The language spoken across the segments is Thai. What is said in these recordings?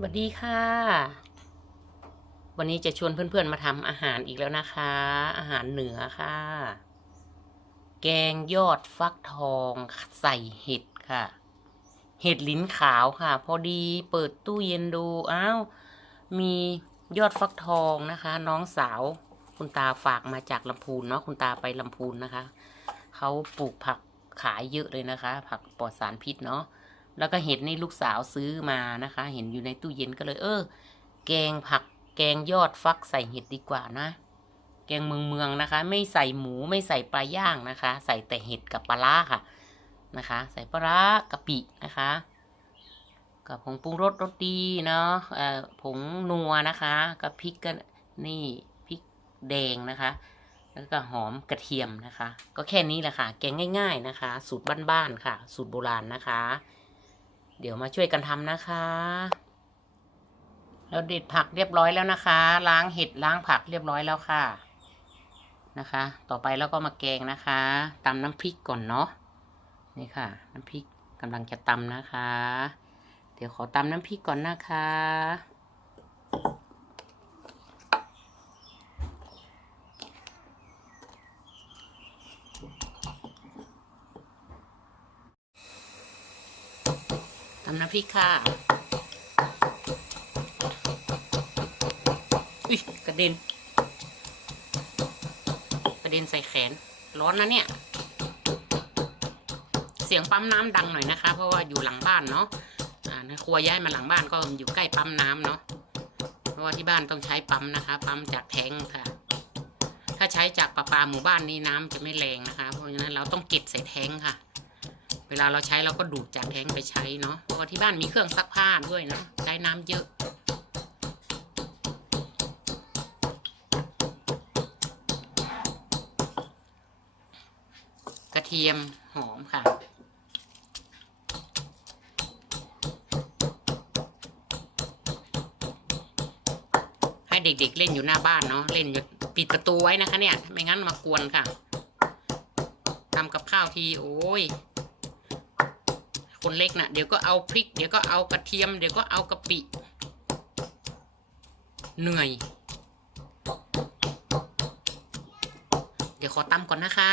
สวัสดีค่ะ วันนี้จะชวนเพื่อนๆมาทำอาหารอีกแล้วนะคะ อาหารเหนือค่ะ แกงยอดฟักทองใส่เห็ดค่ะ เห็ดลิ้นขาวค่ะ พอดีเปิดตู้เย็นดูอ้าวมียอดฟักทองนะคะ น้องสาวคุณตาฝากมาจากลำพูนเนาะคุณตาไปลำพูนนะคะเขาปลูกผักขายเยอะเลยนะคะ ผักปลอดสารพิษเนาะ แล้วก็เห็ดนี่ลูกสาวซื้อมานะคะ เห็นอยู่ในตู้เย็นก็เลย เออ แกงผัก แกงยอดฟักใส่เห็ดดีกว่านะ แกงเมืองเมืองนะคะ ไม่ใส่หมูไม่ใส่ปลาย่างนะคะ ใส่แต่เห็ดกับปลาร้าค่ะนะคะ ใส่ปลาร้ากะปินะคะ กับผงปรุงรสรสดีเนาะเออผงนัวนะคะ กับพริกกันนี่พริกแดงนะคะ แล้วก็หอมกระเทียมนะคะ ก็แค่นี้แหละค่ะ แกงง่าย ๆนะคะ สูตรบ้านๆค่ะ สูตรโบราณนะคะ เดี๋ยวมาช่วยกันทำนะคะ เราเด็ดผักเรียบร้อยแล้วนะคะ ล้างเห็ดล้างผักเรียบร้อยแล้วค่ะนะคะ ต่อไปแล้วก็มาแกงนะคะตำน้ำพริกก่อนเนาะนี่ค่ะ น้ำพริกกำลังจะตำนะคะ เดี๋ยวขอตำน้ำพริกก่อนนะคะ ตำน้ำพริกค่ะ อุ้ยกระเด็น กระเด็นใส่แขน ร้อนนะเนี่ย เสียงปั๊มน้ำดังหน่อยนะคะ เพราะว่าอยู่หลังบ้านเนาะอ่าในครัวย้ายมาหลังบ้านก็อยู่ใกล้ปั๊มน้ำเนาะ เพราะว่าที่บ้านต้องใช้ปั๊มนะคะ ปั๊มจากแทงค่ะ ถ้าใช้จากประปาหมู่บ้านนี้น้ำจะไม่แรงนะคะ เพราะฉะนั้นเราต้องเก็บใส่แทงค่ะ เวลาเราใช้เราก็ดูดจากแทงไปใช้เนาะเพราะว่าที่บ้านมีเครื่องซักผ้าด้วยเนาะใช้น้ำเยอะกระเทียมหอมค่ะ ให้เด็กๆเล่นอยู่หน้าบ้านเนาะเล่นอยู่ปิดประตูไว้นะคะเนี่ย ไม่งั้นมากวนค่ะทำกับข้าวทีโอ้ย คนเล็กนะ่ะเดี๋ยวก็เอาพริก เดี๋ยวก็เอากระเทียม เดี๋ยวก็เอากะปิ เหนื่อย เดี๋ยวขอตำก่อนนะคะ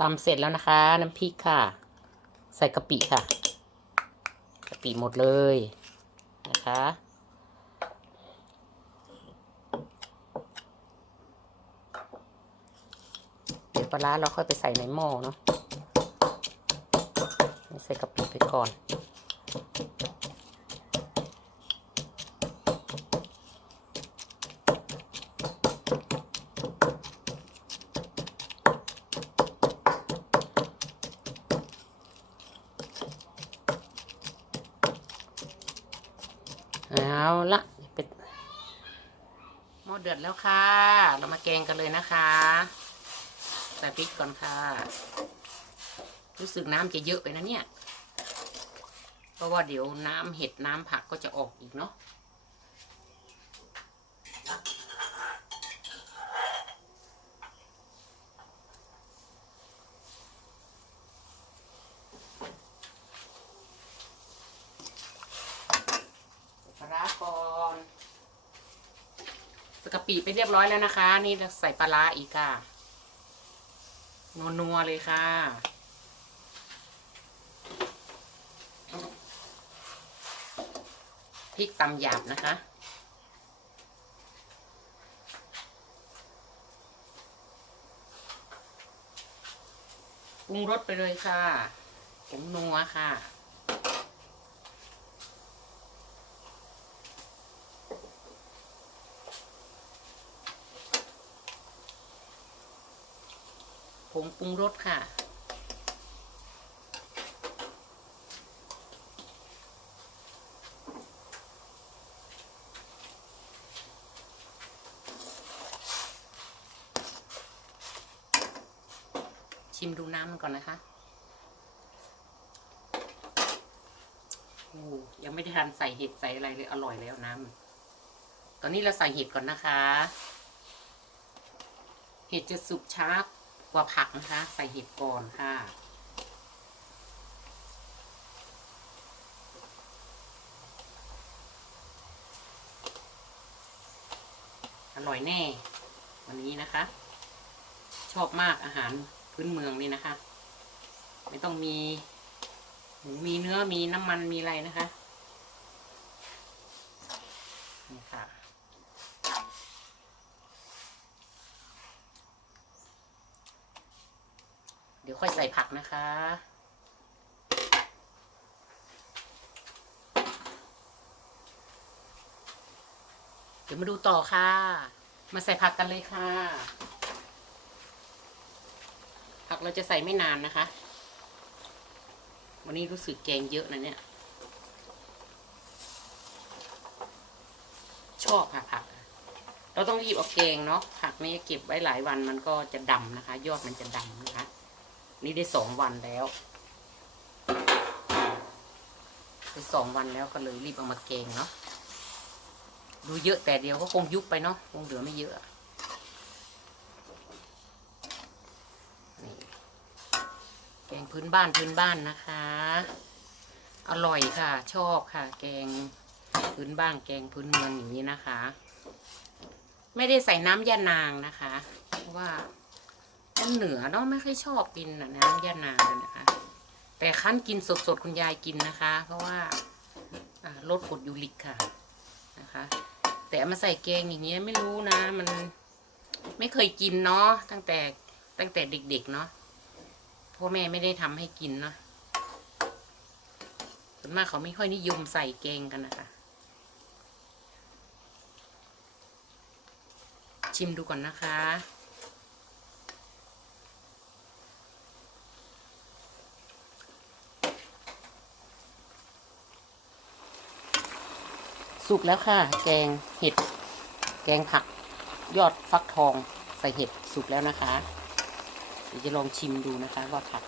ตำเสร็จแล้วนะคะ น้ำพริกค่ะ ใส่กะปิค่ะ กะปิหมดเลยนะคะ เดี๋ยว ปลาเราค่อยไปใส่ในหม้อเนาะใส่กะปิไปก่อน เอาละหม้อเดือดแล้วค่ะ เรามาแกงกันเลยนะคะ ส่พริกก่อนค่ะ รู้สึกน้ำจะเยอะไปนะเนี่ย เพราะว่าเดี๋ยวน้ำเห็ดน้ำผักก็จะออกอีกเนาะปลาร้าก่อนสกกะปิไปเรียบร้อยแล้วนะคะ นี่ใส่ปลาร้าอีกค่ะ นัวๆเลยค่ะ พริกตำหยาบนะคะ ปรุงรสไปเลยค่ะผงนัวค่ะ ผงปรุงรสค่ะ ชิมดูน้ำมันก่อนนะคะโอ้ยังไม่ได้ทันใส่เห็ดใส่อะไรเลยอร่อยแล้วน้ำตอนนี้เราใส่เห็ดก่อนนะคะ เห็ดจะสุกช้า กว่าผักนะคะ ใส่เห็ดก่อนค่ะ อร่อยแน่ วันนี้นะคะ ชอบมากอาหารพื้นเมืองนี่นะคะ ไม่ต้องมีหมูมีเนื้อมีน้ำมันมีอะไรนะคะ เดี๋ยวค่อยใส่ผักนะคะ เดี๋ยวมาดูต่อค่ะ มาใส่ผักกันเลยค่ะ ผักเราจะใส่ไม่นานนะคะ วันนี้รู้สึกแกงเยอะนะเนี่ย ชอบค่ะผัก เราต้องรีบเอาแกงเนาะ ผักนี้เก็บไว้หลายวันมันก็จะดำนะคะ ยอดมันจะดำนะคะ นี่ได้สองวันแล้วได้สองวันแล้วก็เลยรีบเอามาแกงเนาะดูเยอะแต่เดียวก็คงยุบไปเนาะคงเหลือไม่เยอะนี่แกงพื้นบ้านพื้นบ้านนะคะ อร่อยค่ะ ชอบค่ะ แกงพื้นบ้านแกงพื้นเมืองอย่างนี้นะคะ ไม่ได้ใส่น้ำยานางนะคะ เพราะว่า คนเหนือเนาะไม่ค่อยชอบกินนะน้ำยานางนะคะ แต่คั้นกินสดๆคุณยายกินนะคะ เพราะว่าลดกรดยูริกค่ะนะคะ แต่มาใส่แกงอย่างเงี้ยไม่รู้นะ มันไม่เคยกินเนาะตั้งแต่ตั้งแต่เด็กๆเนาะพ่อแม่ไม่ได้ทำให้กินเนาะส่วนมากเขาไม่ค่อยนิยมใส่แกงกันนะคะ ชิมดูก่อนนะคะ สุกแล้วค่ะ แกงเห็ด แกงผัก ยอดฟักทองใส่เห็ดสุกแล้วนะคะ เดี๋ยวจะลองชิมดูนะคะ ว่าผัก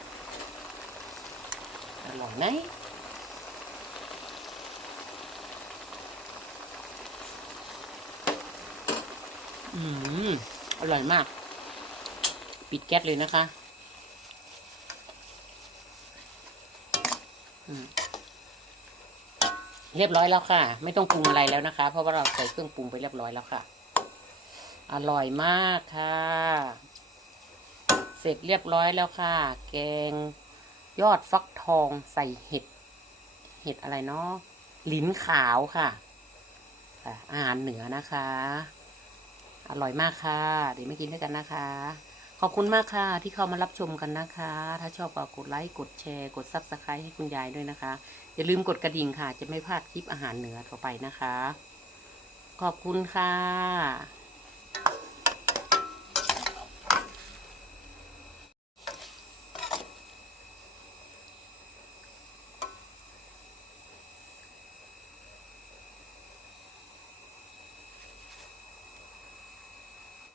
อร่อยไหมอืม อร่อยมาก ปิดแก๊สเลยนะคะ อืม เรียบร้อยแล้วค่ะ ไม่ต้องปรุงอะไรแล้วนะคะ เพราะว่าเราใส่เครื่องปรุงไปเรียบร้อยแล้วค่ะ อร่อยมากค่ะ เสร็จเรียบร้อยแล้วค่ะ แกงยอดฟักทองใส่เห็ด เห็ดอะไรเนาะลิ้นขาวค่ะอาหารเหนือนะคะ อร่อยมากค่ะ เดี๋ยวไม่กินด้วยกันนะคะ ขอบคุณมากค่ะที่เข้ามารับชมกันนะคะ ถ้าชอบก็กดไลค์ กดแชร์ กดซับสไครต์ให้คุณยายด้วยนะคะ อย่าลืมกดกระดิ่งค่ะ จะไม่พลาดคลิปอาหารเหนือต่อไปนะคะ ขอบคุณค่ะ